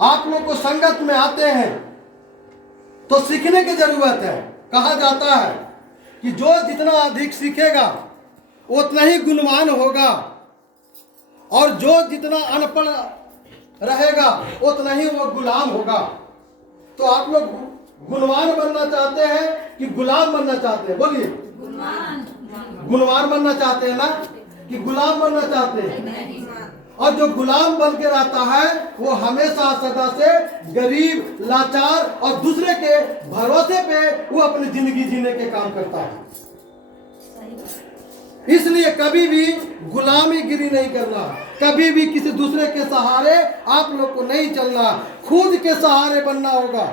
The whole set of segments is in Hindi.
आप लोग को संगत में आते हैं तो सीखने की जरूरत है। कहा जाता है कि जो जितना अधिक सीखेगा उतना ही गुणवान होगा, और जो जितना अनपढ़ रहेगा उतना ही वो गुलाम होगा। तो आप लोग गुणवान बनना चाहते हैं कि गुलाम बनना चाहते हैं? बोलिए, गुणवान बनना चाहते हैं ना कि गुलाम बनना चाहते हैं? और जो गुलाम बन के रहता है वो हमेशा सदा से गरीब, लाचार और दूसरे के भरोसे पे वो अपनी जिंदगी जीने के काम करता है। इसलिए कभी भी गुलामीगिरी नहीं करना, कभी भी किसी दूसरे के सहारे आप लोग को नहीं चलना, खुद के सहारे बनना होगा।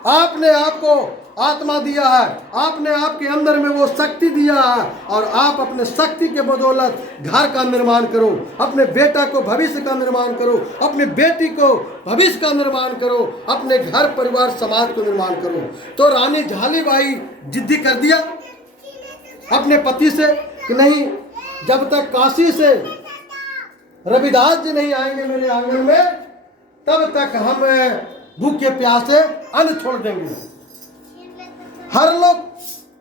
आपने आपको आत्मा दिया है, आपने आपके अंदर में वो शक्ति दिया है, और आप अपने शक्ति के बदौलत घर का निर्माण करो, अपने बेटा को भविष्य का निर्माण करो, अपने बेटी को भविष्य का निर्माण करो, अपने घर परिवार समाज को निर्माण करो। तो रानी झालीबाई जिद्दी कर दिया अपने पति से कि नहीं, जब तक काशी से रविदास जी नहीं आएंगे मेरे आंगन में, तब तक हम भूखे प्यासे अन्न छोड़ देंगे। हर लोग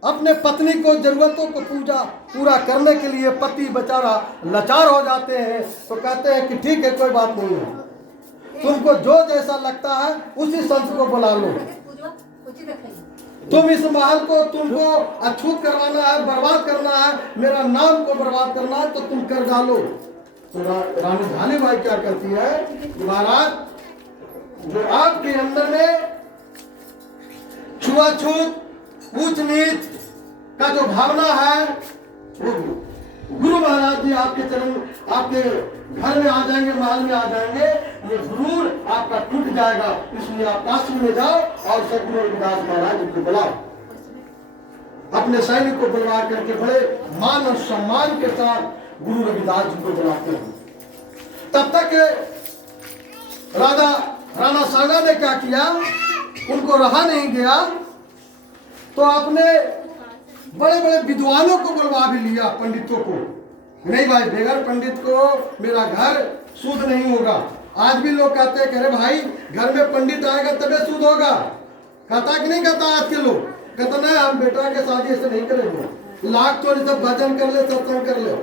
अपने पत्नी को जरूरतों को पूरा करने के लिए पति बेचारा लाचार हो जाते हैं, तो कहते हैं कि ठीक है, कोई बात नहीं है, तुमको जो जैसा लगता है उसी संत को बुला लो, तुम इस महल को तुमको अछूत करवाना है, बर्बाद करना है, मेरा नाम को बर्बाद करना है, तो तुम कर डालो। तो रानी झालीबाई क्या कहती है, महाराज जो आपके अंदर में छुआछूत, ऊंच नीच का जो भावना है, वो गुरु महाराज जी आपके चरण, आपके घर में आ जाएंगे, महल में आ जाएंगे, ये गुरूर आपका टूट जाएगा। इसलिए आप काशी में जाओ और सदगुरु रविदास महाराज जी को बुलाओ। अपने सैनिक को बुलवा करके बड़े मान और सम्मान के साथ गुरु रविदास जी को बुलाते हैं। तब तक राणा सांगा ने क्या किया, उनको रहा नहीं गया, तो आपने बड़े बड़े विद्वानों को बुलवा भी लिया, पंडितों को। नहीं भाई, बगैर पंडित को मेरा घर शुद्ध नहीं होगा। आज भी लोग कहते हैं, अरे भाई घर में पंडित आएगा तबे शुद्ध होगा। कहता कि नहीं कहता आज के लोग? कहता नहीं, हम बेटा के शादी ऐसे नहीं करेंगे। लाख तो सब भजन कर ले, सत्संग कर ले,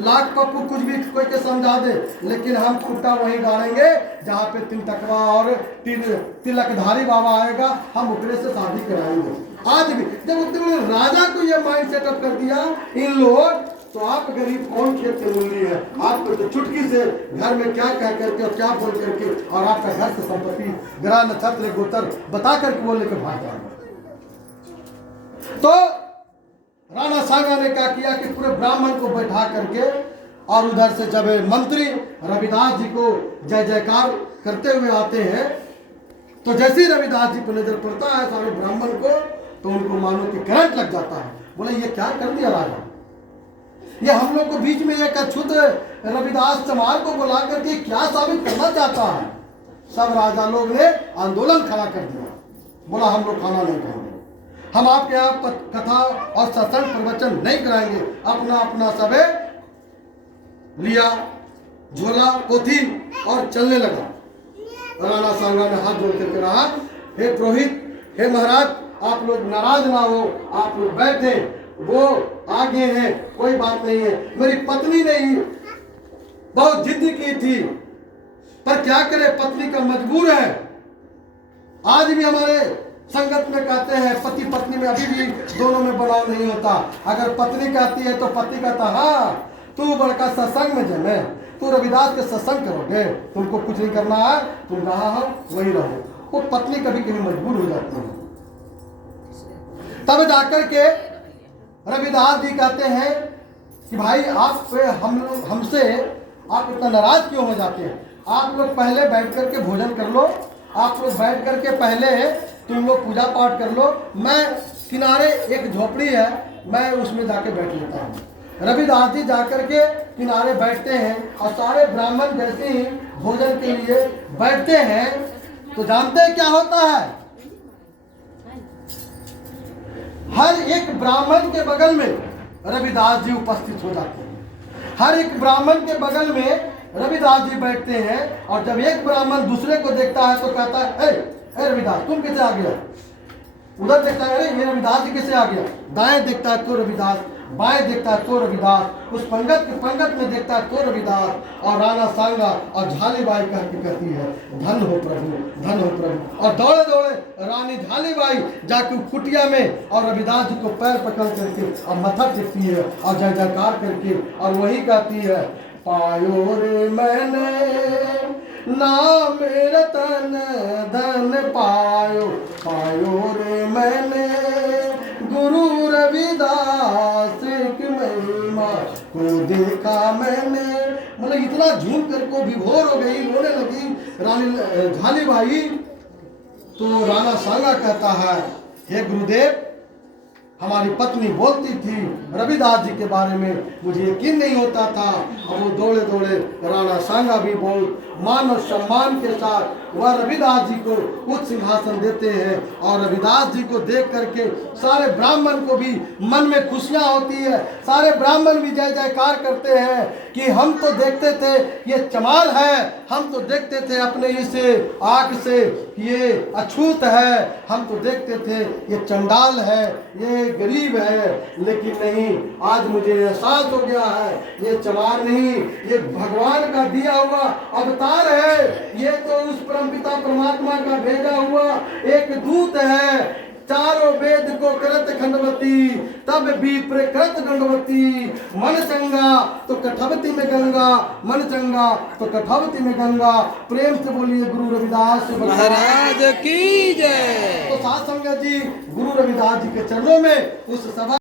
लाख पप्पू कुछ भी कोई के समझा दे, लेकिन हम खुट्टा वहीं गाड़ेंगे जहाँ पे तिल तकवा और तिलकधारी बाबा आएगा, हम उकरे से शादी कराएंगे। आज भी जब उतने राजा को ये माइंड सेटअप कर दिया इन लोग, तो आप गरीब कौन खेत के मूल्य है? आपको तो चुटकी से घर में क्या कह करके और क्या बोल करके और आपका घर से संपत्ति ग्रह नक्षत्र गोत्र बता करके बोलने के भाग जाएगा। तो राणा सांगा ने क्या किया कि पूरे ब्राह्मण को बैठा करके, और उधर से जब मंत्री रविदास जी को जय जयकार करते हुए आते हैं, तो जैसे ही रविदास जी को नजर पड़ता है सारे ब्राह्मण को, तो उनको मानो कि करंट लग जाता है। बोले ये क्या कर दिया राजा, ये हम लोग को बीच में एक अछूत रविदास चमार को बुला करके क्या साबित करना चाहता है। सब राजा लोग ने आंदोलन खड़ा कर दिया, बोला हम लोग खाना नहीं खाएंगे, हम आपके यहाँ कथा और सत्संग प्रवचन नहीं कराएंगे। अपना अपना सबे लिया झोला पोथी और चलने लगा। राणा सांगा ने हाथ जोड़ करके कहा, हे पुरोहित, हे महाराज, आप लोग नाराज ना हो, आप लोग बैठे, वो आगे हैं, कोई बात नहीं है। मेरी पत्नी ने ही बहुत जिद की थी, पर क्या करे, पत्नी का मजबूर है। आज भी हमारे संगत में कहते हैं पति पत्नी में अभी भी दोनों में बनाव नहीं होता। अगर पत्नी कहती है तो पति कहता, हाँ तू बड़का सत्संग में जमे, तू रविदास के सत्संग करोगे, तुमको कुछ नहीं करना है, तुम रहा हो वही रहो। वो पत्नी कभी कभी मजबूर हो जाती है। तब जाकर के रविदास जी कहते हैं कि भाई आप हमसे आप इतना नाराज क्यों हो जाते हैं? आप लोग पहले बैठ करके भोजन कर लो, आप लोग बैठ करके पहले तुम लोग पूजा पाठ कर लो, मैं किनारे एक झोपड़ी है, मैं उसमें जाके बैठ लेता हूँ। रविदास जी जाकर के किनारे बैठते हैं, और सारे ब्राह्मण जैसे ही भोजन के लिए बैठते हैं, तो जानते हैं क्या होता है? हर एक ब्राह्मण के बगल में रविदास जी उपस्थित हो जाते हैं। हर एक ब्राह्मण के बगल में रविदास जी बैठते हैं और जब एक ब्राह्मण दूसरे को देखता है तो कहता है ए रविदास तुम कैसे आ गया? उधर देखता है अरे ये रविदास जी कैसे आ गया? दाएं देखता है तो रविदास, बाएं देखता है तो रविदास, उस पंगत में देखता है तो रविदास। और राणा सांगा और झालीबाई कह के कहती है धन हो प्रभु, धन हो प्रभु। और दौड़े दौड़े रानी झालीबाई जाके कुटिया में और रविदास जी को पैर पकड़ करके और मत्था टेकती है और जय जयकार करके और वही कहती है पायो रे मैंने नाम रतन धन पायो, पायो रे मैंने गुरु रविदास की महिमा को देखा मैंने। मतलब इतना झूम कर को विभोर हो गई, रोने लगी रानी झालीबाई। तो राणा सांगा कहता है हे गुरुदेव, हमारी पत्नी बोलती थी रविदास जी के बारे में, मुझे यकीन नहीं होता था। और वो दौड़े दौड़े राणा सांगा भी बहुत मान और सम्मान के साथ वह रविदास जी को उच्च सिंहासन देते हैं। और रविदास जी को देख करके सारे ब्राह्मण को भी मन में खुशियाँ होती है, सारे ब्राह्मण भी जय जयकार करते हैं कि हम तो देखते थे ये चमार है, हम तो देखते थे अपने इस आँख से ये अछूत है, हम तो देखते थे ये चंडाल है, ये गरीब है, लेकिन नहीं, आज मुझे एहसास हो गया है ये चमार नहीं, ये भगवान का दिया हुआ अवतार है, ये तो उस परमपिता परमात्मा का भेजा हुआ एक दूत है। चारों वेद को करत खंडवती, तब भी प्रकृत दंडवती। मन चंगा तो कठवती में गंगा, मन चंगा तो कठवती में गंगा। प्रेम से बोलिए गुरु रविदास महाराज की जय। तो साथ संगत जी गुरु रविदास जी के चरणों में उस सभा